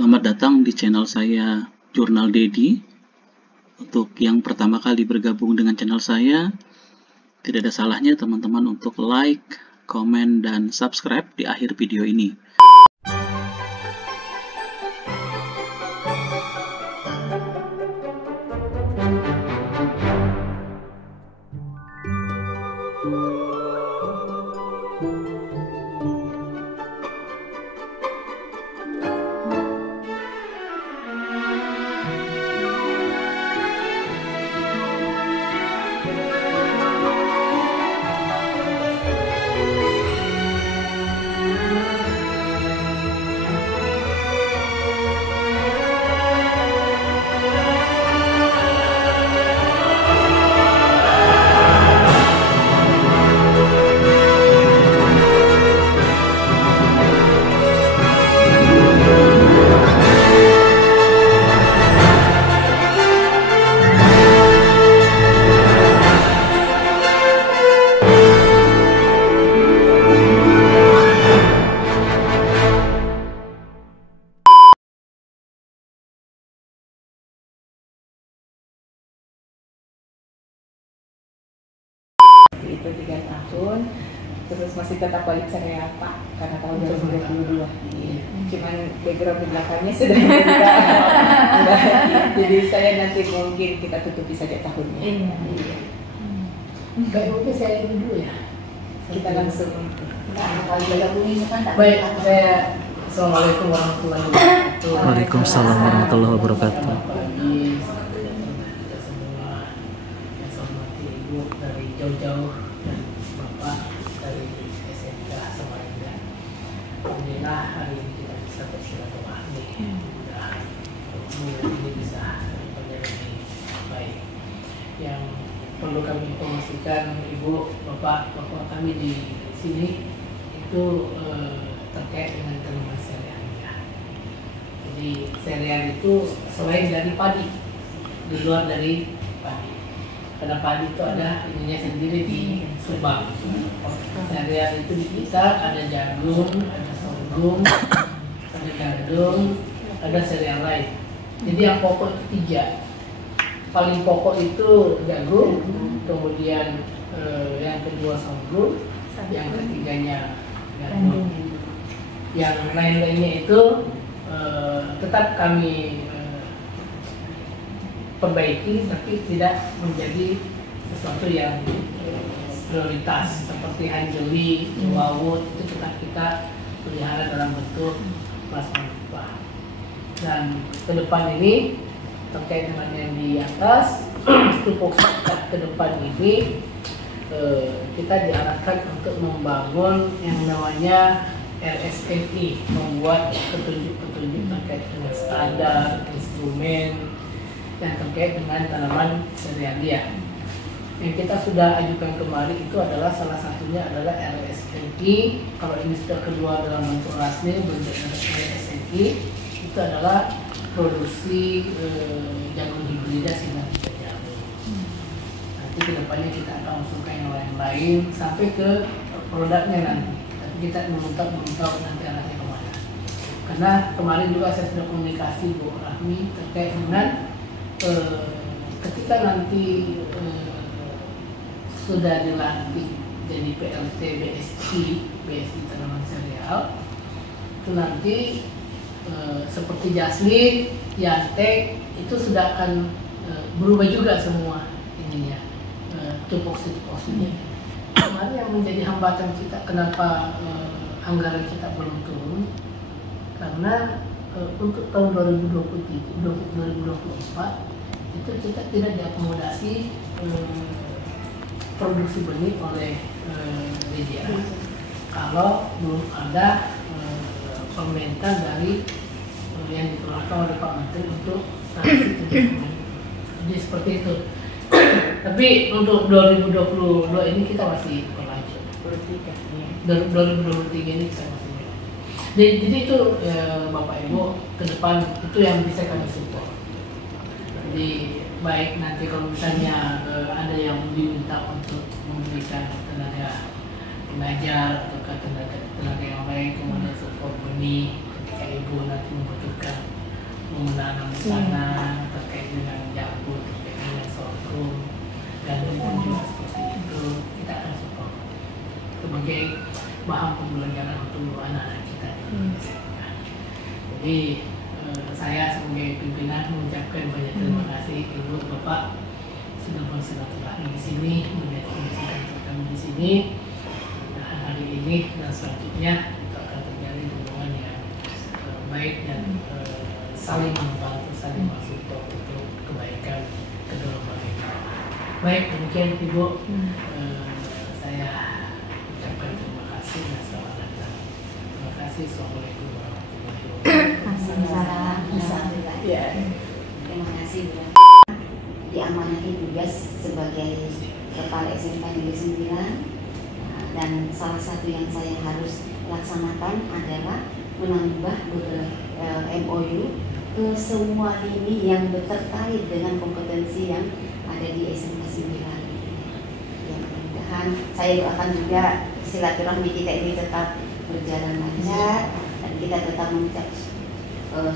Selamat datang di channel saya Jurnal Dedi. Untuk yang pertama kali bergabung dengan channel saya, tidak ada salahnya teman-teman untuk like, komen, dan subscribe di akhir video ini. Itu 3 tahun, terus masih tetap balik saya Pak karena tahun 2022. Cuman background di belakangnya sudah tidak. Jadi saya nanti mungkin kita tutupi saja tahunnya. Baik, oke, saya ini dulu ya. Kita langsung. Baik, saya Assalamualaikum warahmatullahi wabarakatuh. Waalaikumsalam warahmatullahi wabarakatuh. Pagi, selamat datang kita semua. Yang saya hormati Ibu dari jauh-jauh dan Bapak dari SMK Samarinda. Alhamdulillah hari ini kita bisa bersilaturahmi. Mudah-mudahan hubungan ini bisa berjalan dengan baik. Yang perlu kami informasikan Ibu, Bapak kami di sini itu terkait dengan tanaman sereal. Jadi sereal itu selain dari padi, di luar dari padi. Karena padi itu ada ininya sendiri di Subang. Sereal itu dipisah, ada jagung, ada sorghum, ada gandum, ada sereal lain. Jadi yang pokok itu 3. Paling pokok itu jagung, kemudian yang kedua sorghum, yang ketiganya gandum. Yang lain-lainnya itu tetap kami perbaiki, tapi tidak menjadi sesuatu yang prioritas seperti anjeli, wawut itu tetap kita pelihara dalam bentuk plasma. Dan ke depan ini terkait dengan yang di atas pupuk ke depan ini kita diarahkan untuk membangun yang namanya RSNI, membuat petunjuk-petunjuk terkait dengan standar, instrumen yang terkait dengan tanaman serealia. Yang kita sudah ajukan kemarin itu adalah salah satunya adalah RSNI. Kalau ini sudah kedua dalam bentuk rasmi bentuk RSNI, itu adalah produksi jagung hibrida sinar jagung. Nanti kedepannya kita akan masukkan yang lain-lain sampai ke produknya nanti. Kita belum tahu nanti arahnya kemana. Karena kemarin juga saya sudah komunikasi Bu Rahmi terkait dengan ketika nanti sudah dilantik jadi PLT BSI tanaman sereal, itu nanti seperti Jasli, Yantek itu sudah akan berubah juga semua ininya, tupoksi-tupoksinya. Kemarin yang menjadi hambatan kita kenapa anggaran kita belum turun, karena untuk tahun 2023, 2024 itu kita tidak diakomodasi produksi benih oleh DJA kalau belum ada permintaan dari yang dikeluarkan oleh Pak Menteri untuk sanksi tunjangan. Jadi seperti itu. Tapi untuk 2022 ini kita masih berlanjut. 2023 ini kita masih berlanjut. Jadi itu Bapak Ibu ke depan itu yang bisa kami support. Jadi baik nanti kalau misalnya ada yang diminta untuk memberikan tenaga pengajar atau tenaga yang lain, kemudian support benih jika ibu nanti membutuhkan menanam di sana terkait dengan jambu, terkait dengan sorghum, gandum pun juga seperti itu, kita akan support sebagai bahan pembelajaran untuk anak-anak kita di Indonesia. Jadi saya sebagai pimpinan mengucapkan banyak terima kasih Ibu Bapak sudah bersilaturahmi di sini, menyaksikan kami di sini. Nah, hari ini dan selanjutnya itu akan terjadi hubungan yang baik dan saling membantu, saling mensupport untuk kebaikan kedua belah pihak. Baik, demikian Ibu. Saya ucapkan terima kasih dan selamat datang. Terima kasih. Assalamualaikum warahmatullahi wabarakatuh. Ya. Terima kasih Bu. Diamanahi tugas sebagai kepala SMK Negeri 9, dan salah satu yang saya harus laksanakan adalah menambah MOU ke semua lini yang terkait dengan kompetensi yang ada di SMK 9. Yang mudah-mudahan saya doakan juga silaturahmi kita ini tetap berjalan lancar dan kita tetap mengucap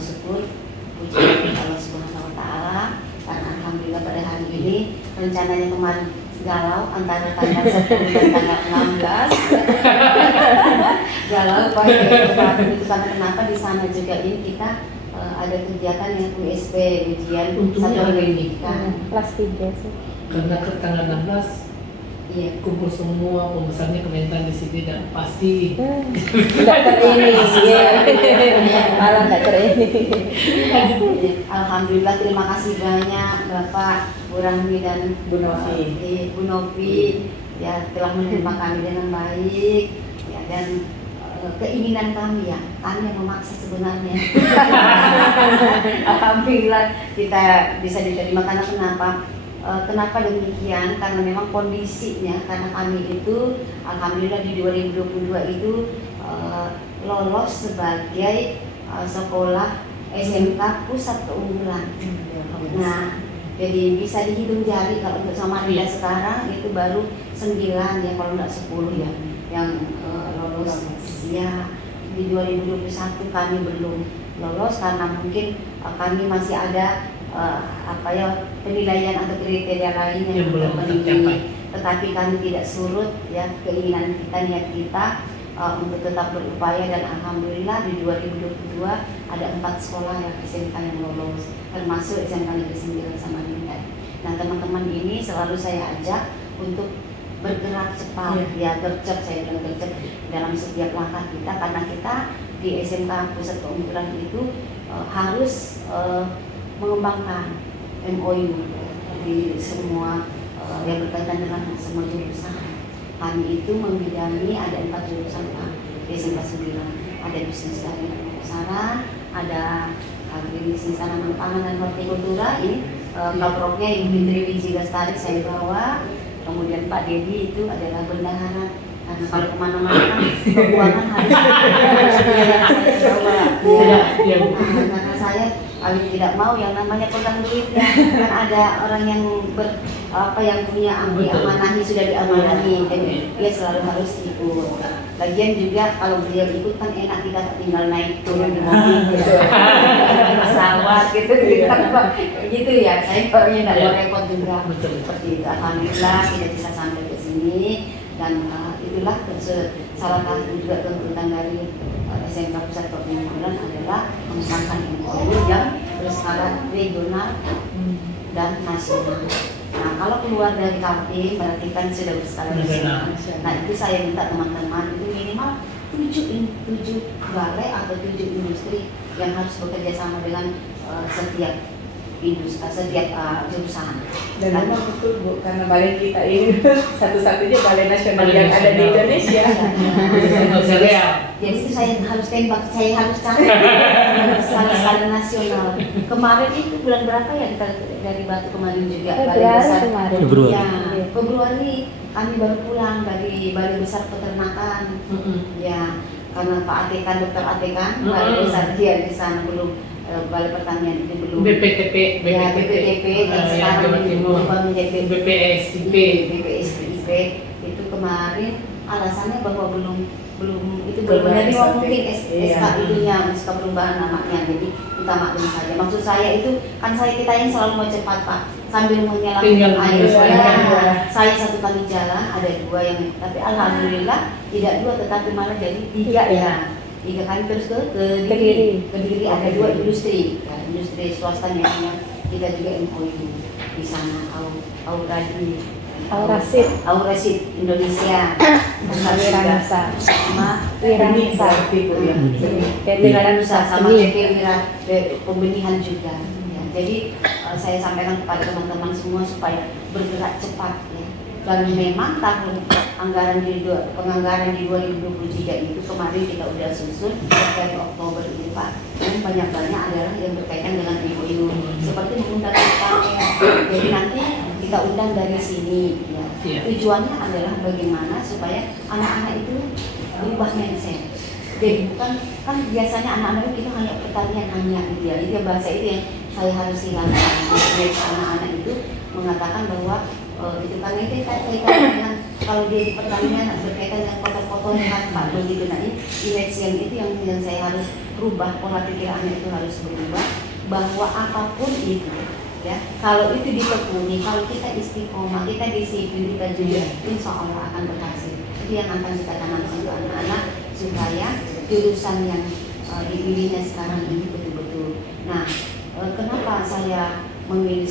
syukur puji Allah Subhanahu wa taala. Karena alhamdulillah pada hari ini rencananya kemarin galau antara tanggal 10 dan tanggal 16 galau itu karena kenapa di sana juga ini kita ada kegiatan yang USB ujian satu pendidikan Kelas 3 sih. Karena ke tanggal 16 iya kumpul semua pembesarnya Kementan di sini dan pasti Daftar ini, malah daftar ini. Alhamdulillah, terima kasih banyak Bapak Bu Rahmi dan Bu Novi. Bu Novi ya telah menerima kami dengan baik ya, dan keinginan kami ya kami yang memaksa sebenarnya. Alhamdulillah kita bisa diterima karena kenapa demikian? Karena memang kondisinya, karena kami itu alhamdulillah di 2022 itu lolos sebagai sekolah SMK pusat keunggulan. Nah, jadi bisa dihitung jari kalau untuk Samarinda sekarang itu baru 9 ya, kalau enggak 10 ya yang lolos. Ya, di 2021 kami belum lolos karena mungkin kami masih ada penilaian atau kriteria lain yang belum terpenuhi, tercapai. tetapi kami tidak surut ya keinginan kita, niat kita untuk tetap berupaya, dan alhamdulillah di 2022 ada 4 sekolah yang SMK yang lolos, termasuk SMK Negeri 9 Samarinda. Nah, teman-teman ini selalu saya ajak untuk bergerak cepat ya, gercep, saya bilang gercep dalam setiap langkah kita, karena kita di SMK Pusat Keunggulan itu harus mengembangkan MOU di semua yang berkaitan dengan semua jurusan. Kami itu membidangi ada 4 jurusan Pak di SMK 9. Ada bisnis dari pemasaran, ada agribisnis tanaman pangan dan hortikultura, ini kaproknya Ibu Fitri Wiji Lestari saya bawa. Kemudian Pak Dedi itu adalah bendahara. Karena kalau kemana-mana kan keuangan harus saya bawa. Ya. Karena saya kami tidak mau yang namanya pegang duit ya. Kan ada orang yang yang punya diamanahi, sudah diamanahi, jadi dia selalu harus ikut. Lagian juga kalau beliau ikut kan enak, kita tinggal naik turun di mobil, pesawat gitu gitu ya. Saya pokoknya nggak mau repot juga. Seperti itu. Alhamdulillah kita bisa sampai ke sini, dan itulah salah satu juga tuntutan dari SMK Pusat Keunggulan adalah mengembangkan MOU yang berskala regional dan nasional. Nah, kalau keluar dari Kaltim berarti kan sudah berskala nasional. Nah, itu saya minta teman-teman itu minimal 7 balai atau 7 industri yang harus bekerja sama dengan setiap jurusan. Dan memang betul Bu, karena balai kita ini satu-satunya balai nasional yang ada di Indonesia. Jadi itu saya harus tembak, saya harus cari skala nasional. Kemarin itu bulan berapa ya kita dari Batu kemarin juga balai besar. Februari. Ya, Februari kami baru pulang dari balai besar peternakan. Ya, karena Pak Atekan, Dr. Atekan, balai besar dia di sana belum. Balai Pertanian itu belum BPTP ya, BPTP yang sekarang Timur, berubah menjadi BPSIP itu kemarin alasannya bahwa belum menerima mungkin SK itunya, SK perubahan namanya. Jadi kita maklum saja. Maksud saya itu kan kita ini selalu mau cepat Pak, sambil menyelamatkan air. Saya 1 kali jalan ada 2 yang, tapi alhamdulillah tidak 2 tetapi malah jadi 3 ya. 3 kali terus ke Kediri ada 2 industri, industri swasta yang kita juga MOU di sana. Aurasid Indonesia, Wiransa sama Wiransa sama PP pembenihan juga. Ya, jadi saya sampaikan kepada teman-teman semua supaya bergerak cepat ya. Dan memang tahun penganggaran di 2023 itu kemarin kita udah susun dari Oktober ini Pak. Dan banyak-banyak adalah yang berkaitan dengan MOU seperti mengundang tamu. Jadi nanti kita undang dari sini ya. Tujuannya adalah bagaimana supaya anak-anak itu berubah mindset. Jadi bukan kan biasanya anak-anak itu hanya pertanian gitu ya. Itu bahasa itu yang saya harus hilangkan. Anak-anak itu mengatakan bahwa itu kan itu kaitan dengan kalau dia di pertanian berkaitan dengan foto-foto yang Pak begitu. Nah ini image yang itu yang saya harus rubah, pola pikir anak itu harus berubah, bahwa apapun itu ya, kalau itu ditekuni, kalau kita istiqomah, kita disiplin, kita juga insya Allah akan berhasil. Itu yang akan kita tanamkan untuk anak-anak supaya jurusan yang dipilihnya sekarang ini betul-betul. Nah, kenapa saya memilih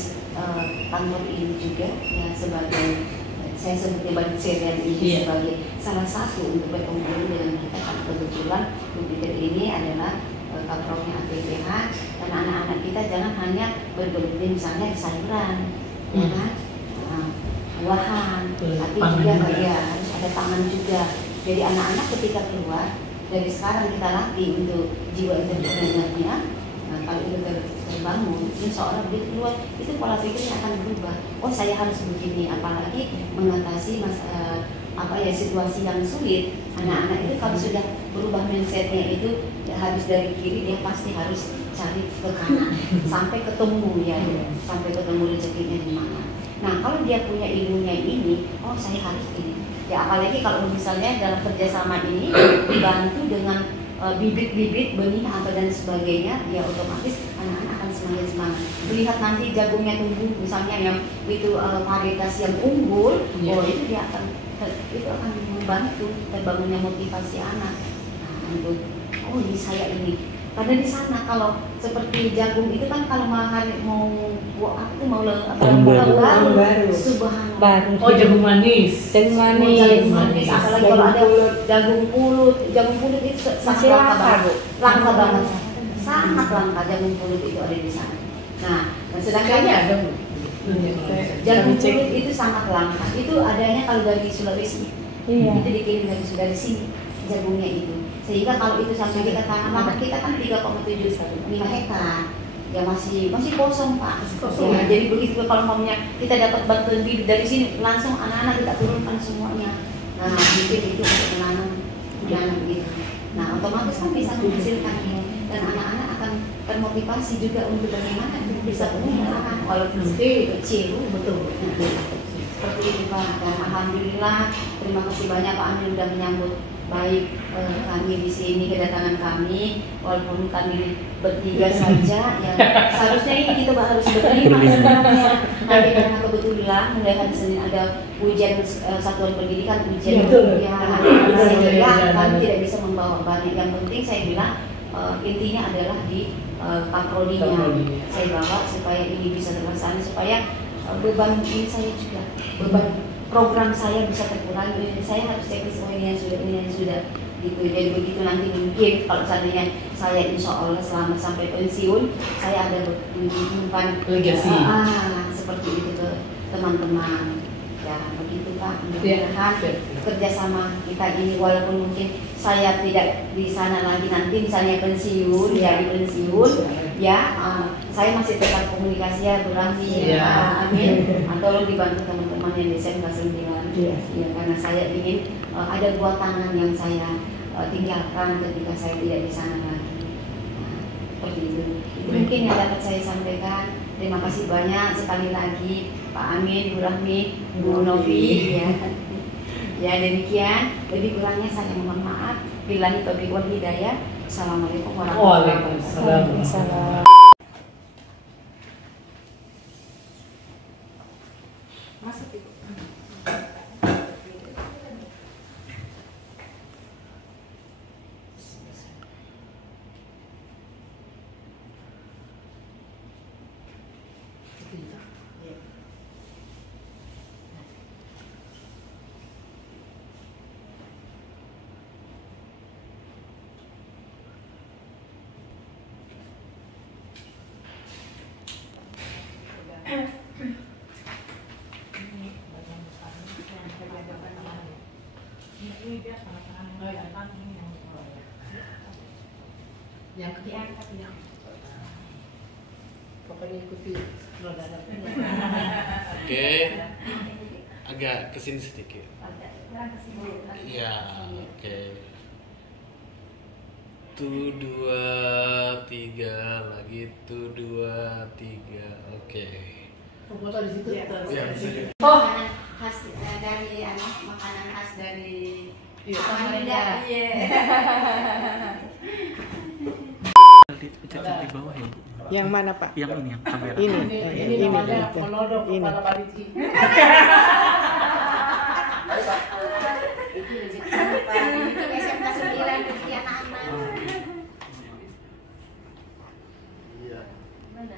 kantor ini juga ya, sebagai saya sebutnya Badut Serian ini sebagai salah satu untuk berkomunikasi dengan kita, karena kebetulan Jupiter ini adalah kaprofnya APPH, dan anak-anak kita jangan hanya bergelut misalnya di sayuran, ya kan, buahan, tapi juga ya harus ada pangan juga. Jadi anak-anak ketika keluar dari sekarang kita latih untuk jiwa entrepreneurnya. Nah, kalau itu terbangun, insya Allah dia keluar itu pola pikirnya akan berubah. Oh saya harus begini, apalagi mengatasi situasi yang sulit. Anak-anak itu kalau sudah berubah mindsetnya itu ya, habis dari kiri dia pasti harus cari ke kanan sampai ketemu ya, sampai ketemu rezekinya di mana. Nah kalau dia punya ilmunya ini, oh saya harus ini. Ya apalagi kalau misalnya dalam kerjasama ini dibantu dengan bibit-bibit benih apa dan sebagainya, ya otomatis anak-anak akan semakin semangat. Melihat nanti jagungnya tumbuh misalnya yang itu varietas yang unggul, oh itu dia akan membantu terbangunnya motivasi anak. Nah, untuk ini saya ini. Karena di sana kalau seperti jagung itu kan kalau mau baru, subhanallah. Oh jagung manis. Jagung manis. Apalagi kalau ada jagung pulut itu sangat langka banget. Sangat langka jagung pulut itu ada di sana. Nah, sedangkan ada jagung pulut itu sangat langka. Itu adanya kalau dari Sulawesi. Itu dikirim dari Sulawesi jagungnya itu. Sehingga kalau itu sampai kita tanam, maka kita kan 3,75 hektar. Ya masih kosong Pak. Ya, jadi begitu kalau maunya kita dapat bantuan bibit dari sini, langsung anak-anak kita turunkan semuanya. Nah, bibit itu untuk menanam gitu. Nah, otomatis kan bisa menghasilkan dan anak-anak akan termotivasi juga untuk bagaimana bisa punya lahan walaupun kecil. Betul. Seperti itu Pak. Dan alhamdulillah terima kasih banyak Pak Amin sudah menyambut baik kami di sini, kedatangan kami, walaupun kami bertiga saja, ya seharusnya ini kita harus berlima sebenarnya. Tapi karena kebetulan mulai hari Senin ada ujian satuan pendidikan, ujian sehingga kami tidak bisa membawa banyak. Yang penting saya bilang intinya adalah di kaprodinya saya bawa supaya ini bisa terlaksana, supaya beban ini saya juga beban program saya bisa terkurangi. Saya harus cek semua ini yang sudah gitu. Jadi begitu nanti mungkin kalau seandainya saya insya Allah selamat sampai pensiun, saya ada menyimpan legasi seperti itu ke teman-teman. Ya begitu Pak. Mudah-mudahan kerjasama kita ini walaupun mungkin saya tidak di sana lagi nanti misalnya pensiun ya saya masih tetap komunikasi ya berarti amin. Tolong dibantu teman-teman yang di SMK 9 ya, karena saya ingin ada buah tangan yang saya tinggalkan ketika saya tidak di sana lagi. Seperti itu mungkin yang dapat saya sampaikan. Terima kasih banyak sekali lagi Pak Amin, Bu Rahmi, Bu Novi ya. Ya demikian, lebih kurangnya saya mohon maaf. Billahi taufiq wal hidayah. Assalamualaikum warahmatullahi wabarakatuh. Waalaikumsalam. Masuk Ibu. Yang diangkat ya. Pokoknya ikuti roda Oke, agak kesini sedikit. Ya, oke. 1, 2, 3 lagi 1, 2, 3. Oke. foto di situ. Ya, bisa juga. Makanan khas dari makanan khas dari Samarinda. Iya. Pencet di bawah ya. Yang mana Pak? Yang ini yang kamera. Ini namanya menodong kepala baliki. Itu rezeki Pak. Itu SMK 9 rezeki anak-anak. Mana?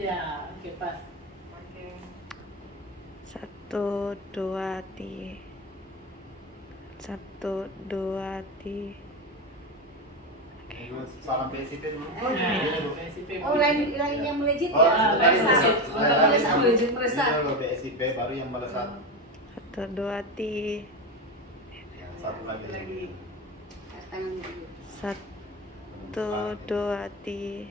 Ya, oke pas. 1, 2, 3. 1, 2, 3. Salam PSIP dulu. Oh, lain yang melejit Oh, ya? melesat. Melesat. PSIP baru yang melesat. 1, 2, 3. Satu lagi. 1, 2, 3.